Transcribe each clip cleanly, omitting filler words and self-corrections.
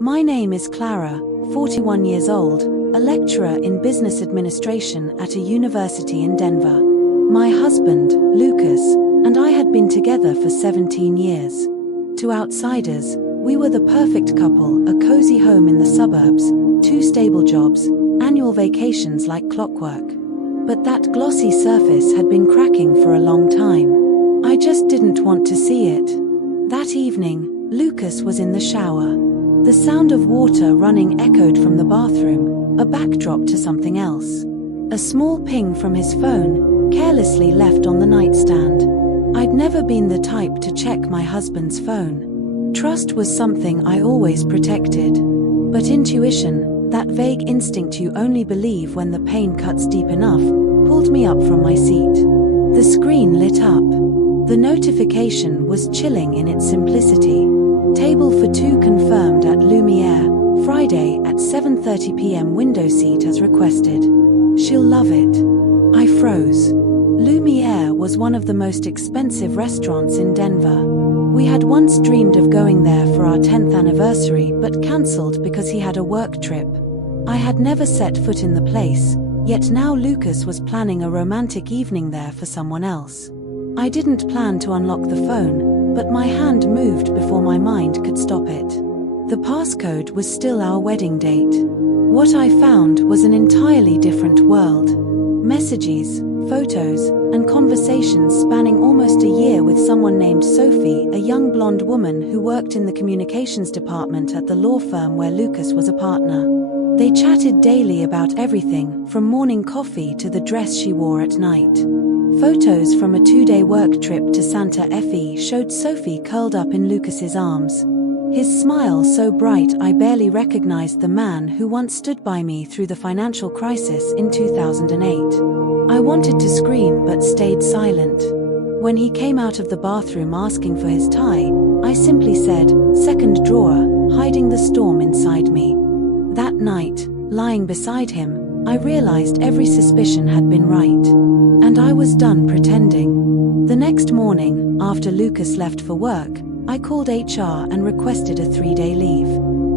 My name is Clara, 41 years old, a lecturer in business administration at a university in Denver. My husband, Lucas, and I had been together for 17 years. To outsiders, we were the perfect couple, a cozy home in the suburbs, 2 stable jobs, annual vacations like clockwork. But that glossy surface had been cracking for a long time. I just didn't want to see it. That evening, Lucas was in the shower. The sound of water running echoed from the bathroom, a backdrop to something else. A small ping from his phone, carelessly left on the nightstand. I'd never been the type to check my husband's phone. Trust was something I always protected. But intuition, that vague instinct you only believe when the pain cuts deep enough, pulled me up from my seat. The screen lit up. The notification was chilling in its simplicity. Table for 2 confirmed at Lumiere, Friday at 7:30 p.m. window seat as requested. She'll love it. I froze. Lumiere was one of the most expensive restaurants in Denver. We had once dreamed of going there for our 10th anniversary but cancelled because he had a work trip. I had never set foot in the place, yet now Lucas was planning a romantic evening there for someone else. I didn't plan to unlock the phone, but my hand moved before my mind could stop it. The passcode was still our wedding date. What I found was an entirely different world. Messages, photos, and conversations spanning almost a year with someone named Sophie, a young blonde woman who worked in the communications department at the law firm where Lucas was a partner. They chatted daily about everything, from morning coffee to the dress she wore at night. Photos from a 2-day work trip to Santa Fe showed Sophie curled up in Lucas's arms. His smile so bright I barely recognized the man who once stood by me through the financial crisis in 2008. I wanted to scream but stayed silent. When he came out of the bathroom asking for his tie, I simply said, "Second drawer," hiding the storm inside me. That night, lying beside him, I realized every suspicion had been right. And I was done pretending. The next morning, after Lucas left for work, I called HR and requested a 3-day leave.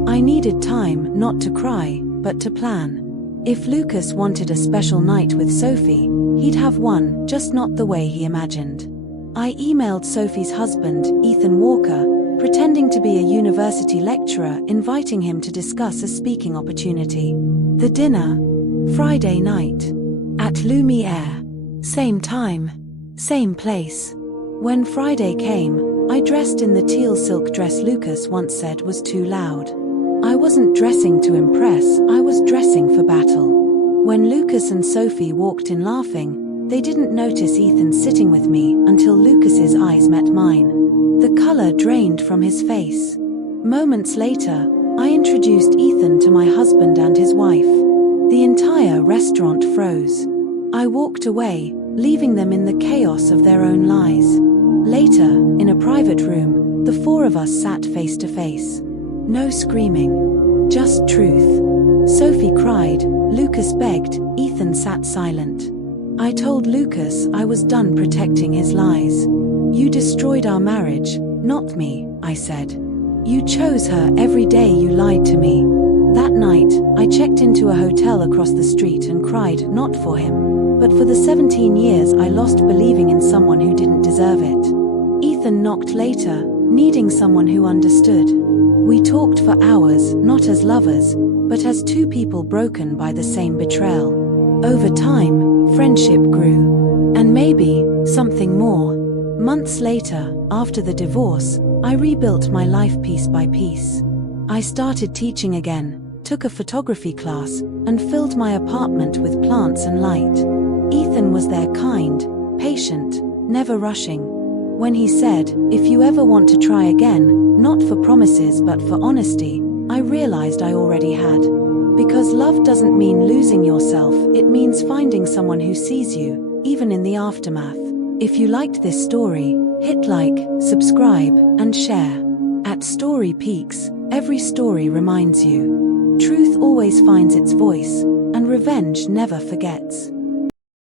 I needed time, not to cry, but to plan. If Lucas wanted a special night with Sophie, he'd have one, just not the way he imagined. I emailed Sophie's husband, Ethan Walker, pretending to be a university lecturer, inviting him to discuss a speaking opportunity. The dinner, Friday night, at Lumiere. Same time, same place. When Friday came, I dressed in the teal silk dress Lucas once said was too loud. I wasn't dressing to impress, I was dressing for battle. When Lucas and Sophie walked in laughing, they didn't notice Ethan sitting with me until Lucas's eyes met mine. The color drained from his face. Moments later, I introduced Ethan to my husband and his wife. The entire restaurant froze. I walked away, leaving them in the chaos of their own lies. Later, in a private room, the 4 of us sat face to face. No screaming, just truth. Sophie cried, Lucas begged, Ethan sat silent. I told Lucas I was done protecting his lies. "You destroyed our marriage, not me," I said. "You chose her every day you lied to me." That night, I checked into a hotel across the street and cried, not for him, but for the 17 years I lost believing in someone who didn't deserve it. Ethan knocked later, needing someone who understood. We talked for hours, not as lovers, but as 2 people broken by the same betrayal. Over time, friendship grew. And maybe, something more. Months later, after the divorce, I rebuilt my life piece by piece. I started teaching again, took a photography class, and filled my apartment with plants and light. Ethan was there, kind, patient, never rushing. When he said, "If you ever want to try again," not for promises but for honesty, I realized I already had. Because love doesn't mean losing yourself, it means finding someone who sees you, even in the aftermath. If you liked this story, hit like, subscribe, and share. At Story Peaks, every story reminds you. Truth always finds its voice, and revenge never forgets.